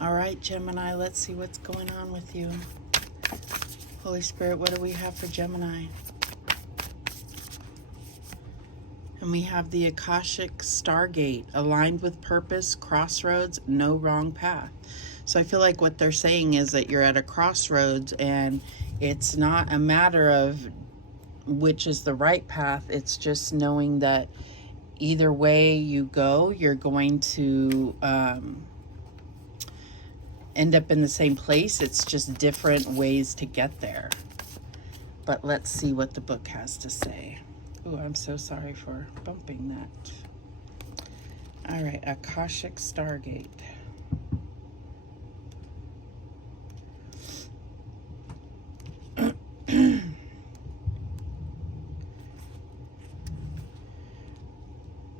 All right, Gemini, let's see what's going on with you. Holy Spirit, what do we have for Gemini? And we have the Akashic Stargate, aligned with purpose, crossroads, no wrong path. So I feel like what they're saying is that you're at a crossroads, and it's not a matter of which is the right path. It's just knowing that either way you go, you're going to end up in the same place. It's just different ways to get there. But let's see what the book has to say. Oh, I'm so sorry for bumping that. All right, Akashic Stargate.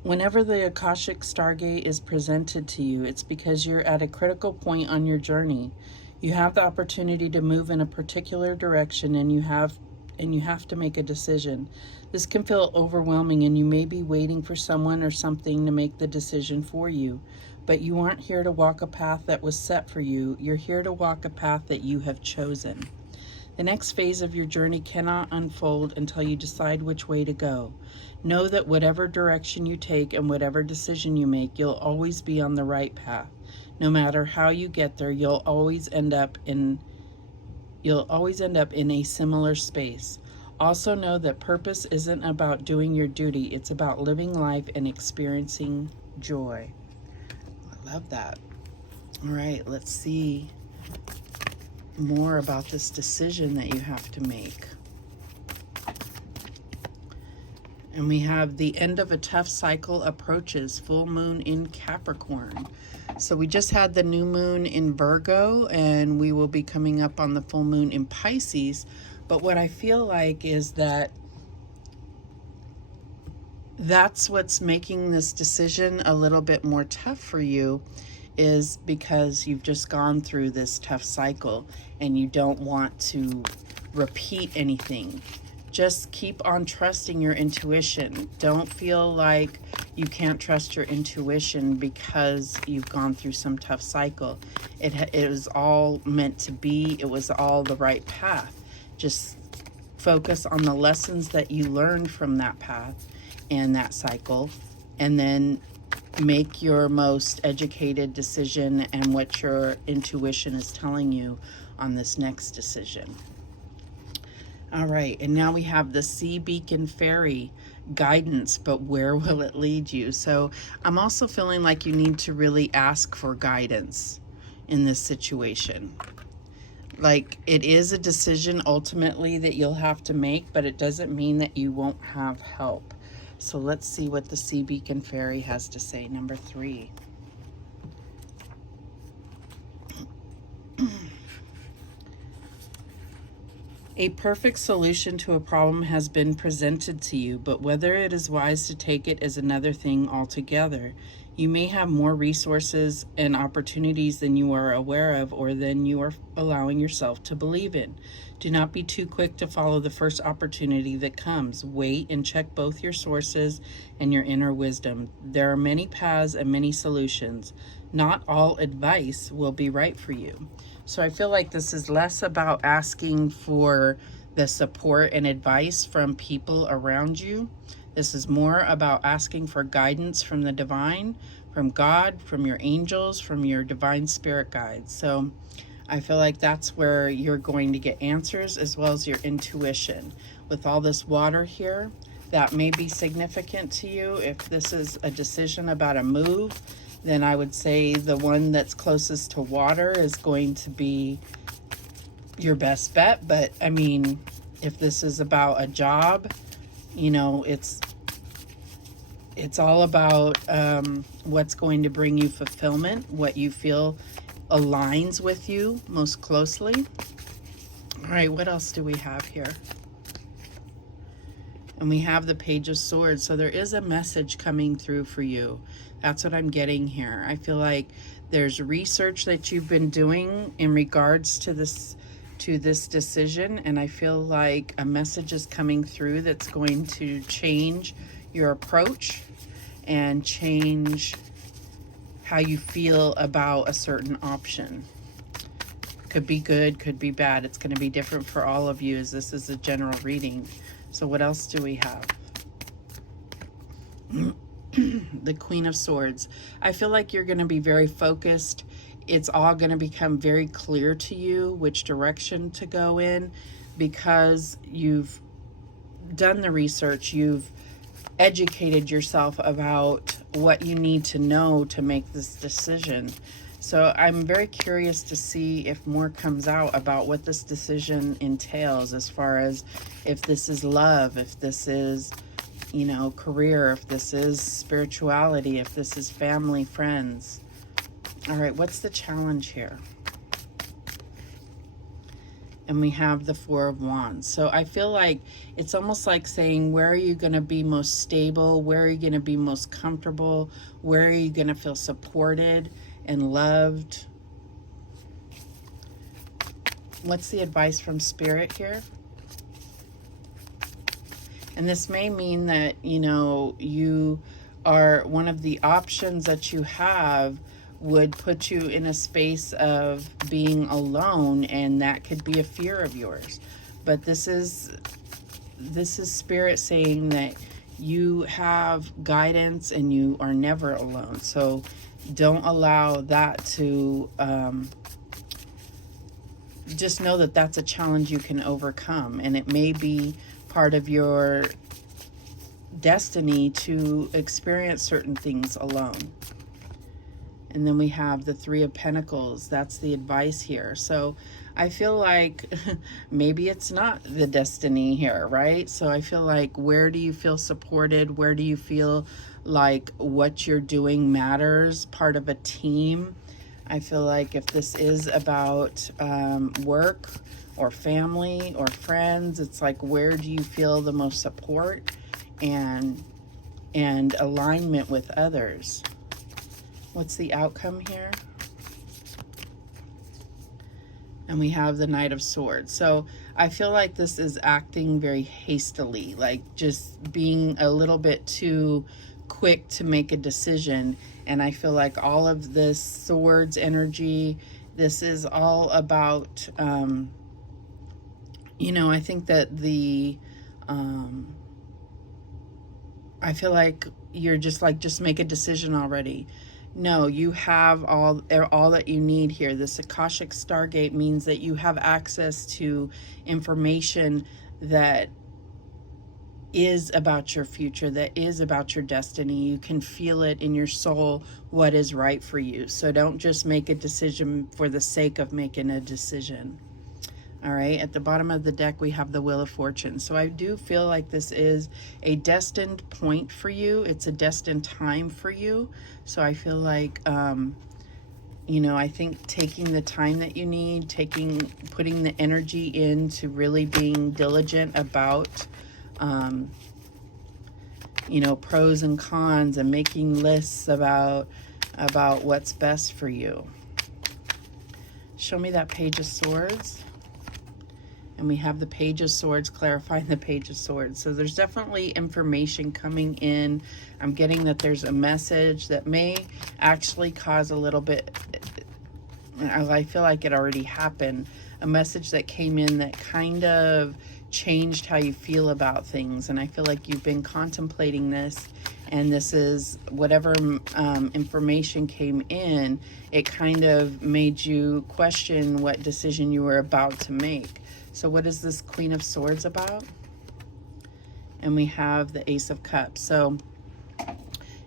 Whenever the Akashic Stargate is presented to you, it's because you're at a critical point on your journey. You have the opportunity to move in a particular direction, and you have to make a decision. This can feel overwhelming, and you may be waiting for someone or something to make the decision for you. But you aren't here to walk a path that was set for you. You're here to walk a path that you have chosen. The next phase of your journey cannot unfold until you decide which way to go. Know that whatever direction you take and whatever decision you make, you'll always be on the right path. No matter how you get there, you'll always end up in a similar space. Also know that purpose isn't about doing your duty. It's about living life and experiencing joy. I love that. All right, let's see more about this decision that you have to make. And we have the end of a tough cycle approaches, full moon in Capricorn. So we just had the new moon in Virgo, and we will be coming up on the full moon in Pisces. But what I feel like is that that's what's making this decision a little bit more tough for you, is because you've just gone through this tough cycle and you don't want to repeat anything. Just keep on trusting your intuition. Don't feel like you can't trust your intuition because you've gone through some tough cycle. It was all meant to be. It was all the right path. Just focus on the lessons that you learned from that path and that cycle, and then make your most educated decision and what your intuition is telling you on this next decision. All right, and now we have the Sea Beacon Fairy guidance, but where will it lead you? So I'm also feeling like you need to really ask for guidance in this situation. Like, it is a decision ultimately that you'll have to make, but it doesn't mean that you won't have help. So let's see what the Sea Beacon Fairy has to say. Number 3. A perfect solution to a problem has been presented to you, but whether it is wise to take it is another thing altogether. You may have more resources and opportunities than you are aware of, or than you are allowing yourself to believe in. Do not be too quick to follow the first opportunity that comes. Wait and check both your sources and your inner wisdom. There are many paths and many solutions. Not all advice will be right for you. So I feel like this is less about asking for the support and advice from people around you. This is more about asking for guidance from the divine, from God, from your angels, from your divine spirit guides. So I feel like that's where you're going to get answers, as well as your intuition. With all this water here, that may be significant to you. If this is a decision about a move, then I would say the one that's closest to water is going to be your best bet. But I mean, if this is about a job, you know, it's all about what's going to bring you fulfillment, what you feel aligns with you most closely. All right, what else do we have here? And we have the Page of Swords. So there is a message coming through for you. That's what I'm getting here. I feel like there's research that you've been doing in regards to this decision, and I feel like a message is coming through that's going to change your approach and change how you feel about a certain option. Could be good, could be bad. It's going to be different for all of you, as this is a general reading. So what else do we have? The Queen of Swords. I feel like you're going to be very focused. It's all going to become very clear to you which direction to go in, because you've done the research, you've educated yourself about what you need to know to make this decision. So I'm very curious to see if more comes out about what this decision entails, as far as if this is love, if this is, you know, career, if this is spirituality, if this is family, friends. All right, what's the challenge here? And we have the Four of Wands. So I feel like it's almost like saying, where are you going to be most stable? Where are you going to be most comfortable? Where are you going to feel supported and loved? What's the advice from Spirit here? And this may mean that, you know, you are, one of the options that you have would put you in a space of being alone, and that could be a fear of yours. But this is Spirit saying that you have guidance and you are never alone. So don't allow that to, just know that that's a challenge you can overcome, and it may be part of your destiny to experience certain things alone. And then we have the Three of Pentacles. That's the advice here. So I feel like maybe it's not the destiny here, right? So I feel like, where do you feel supported? Where do you feel like what you're doing matters, part of a team? I feel like if this is about work or family or friends, it's like, where do you feel the most support and alignment with others? What's the outcome here? And we have the Knight of Swords. So I feel like this is acting very hastily, like just being a little bit too quick to make a decision. And I feel like all of this swords energy, this is all about, you know, I think that the, I feel like you're just like, just make a decision already. No, you have all that you need here. This Akashic Stargate means that you have access to information that is about your future, that is about your destiny. You can feel it in your soul, what is right for you. So don't just make a decision for the sake of making a decision. All right, at the bottom of the deck, we have the Wheel of Fortune. So I do feel like this is a destined point for you. It's a destined time for you. So I feel like, you know, I think taking the time that you need, putting the energy into really being diligent about, you know, pros and cons, and making lists about what's best for you. Show me that Page of Swords. And we have the Page of Swords, clarifying the Page of Swords. So there's definitely information coming in. I'm getting that there's a message that may actually cause a little bit, I feel like it already happened, a message that came in that kind of changed how you feel about things. And I feel like you've been contemplating this, and this is whatever information came in, it kind of made you question what decision you were about to make. So what is this Queen of Swords about? And we have the Ace of Cups. So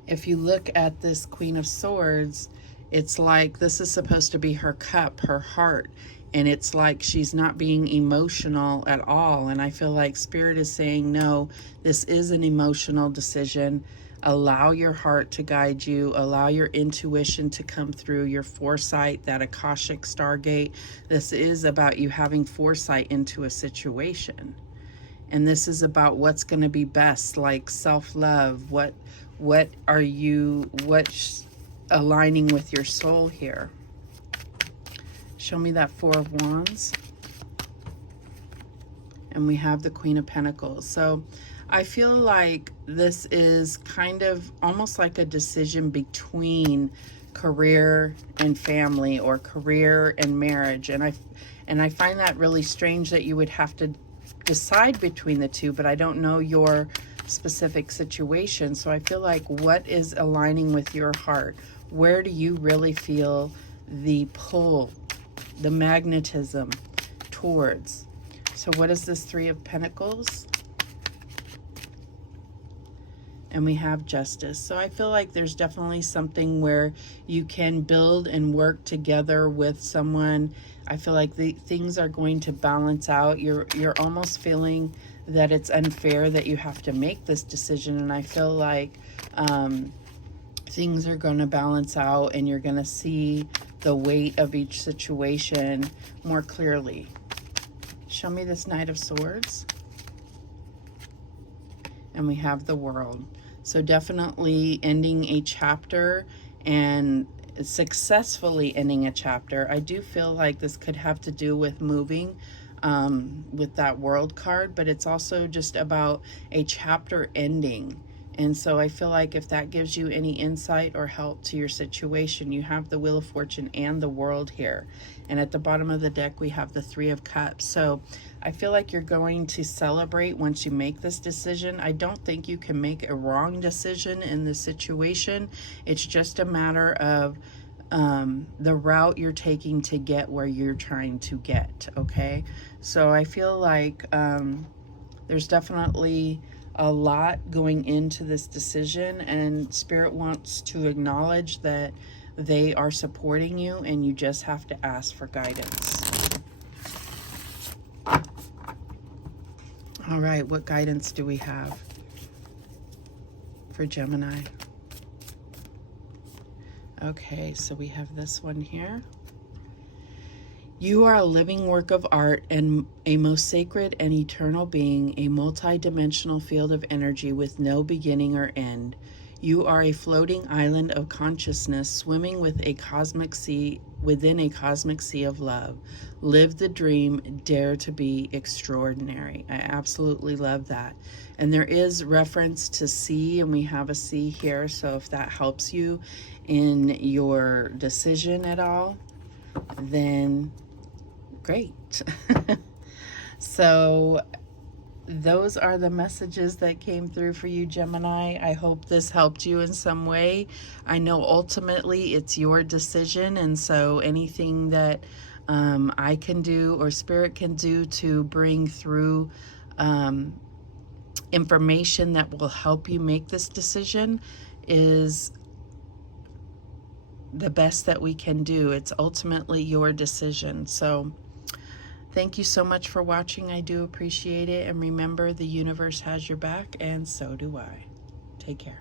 if you look at this Queen of Swords, it's like this is supposed to be her cup, her heart. And it's like she's not being emotional at all. And I feel like Spirit is saying, no, this is an emotional decision. Allow your heart to guide you. Allow your intuition to come through, your foresight, that Akashic Stargate. This is about you having foresight into a situation. And this is about what's going to be best, like self-love. What's aligning with your soul here? Show me that Four of Wands. And we have the Queen of Pentacles. So I feel like this is kind of almost like a decision between career and family, or career and marriage. And I find that really strange that you would have to decide between the two, but I don't know your specific situation. So I feel like, what is aligning with your heart? Where do you really feel the pull, the magnetism towards? So what is this Three of Pentacles? And we have Justice. So I feel like there's definitely something where you can build and work together with someone. I feel like things are going to balance out. You're almost feeling that it's unfair that you have to make this decision. And I feel like things are going to balance out, and you're going to see the weight of each situation more clearly. Show me this Knight of Swords. And we have the World. So definitely ending a chapter, and successfully ending a chapter. I do feel like this could have to do with moving with that World card, but it's also just about a chapter ending. And so I feel like if that gives you any insight or help to your situation, you have the Wheel of Fortune and the World here. And at the bottom of the deck, we have the Three of Cups. So I feel like you're going to celebrate once you make this decision. I don't think you can make a wrong decision in this situation. It's just a matter of the route you're taking to get where you're trying to get, okay? So I feel like there's definitely a lot going into this decision, and Spirit wants to acknowledge that they are supporting you, and you just have to ask for guidance. All right, what guidance do we have for Gemini? Okay, so we have this one here. You are a living work of art and a most sacred and eternal being, a multi-dimensional field of energy with no beginning or end. You are a floating island of consciousness swimming with a cosmic sea, within a cosmic sea of love. Live the dream, dare to be extraordinary. I absolutely love that. And there is reference to sea, and we have a sea here, so if that helps you in your decision at all, then great. So those are the messages that came through for you, Gemini. I hope this helped you in some way. I know ultimately it's your decision, and so anything that I can do or Spirit can do to bring through information that will help you make this decision is the best that we can do. It's ultimately your decision. So thank you so much for watching. I do appreciate it. And remember, the universe has your back, and so do I. Take care.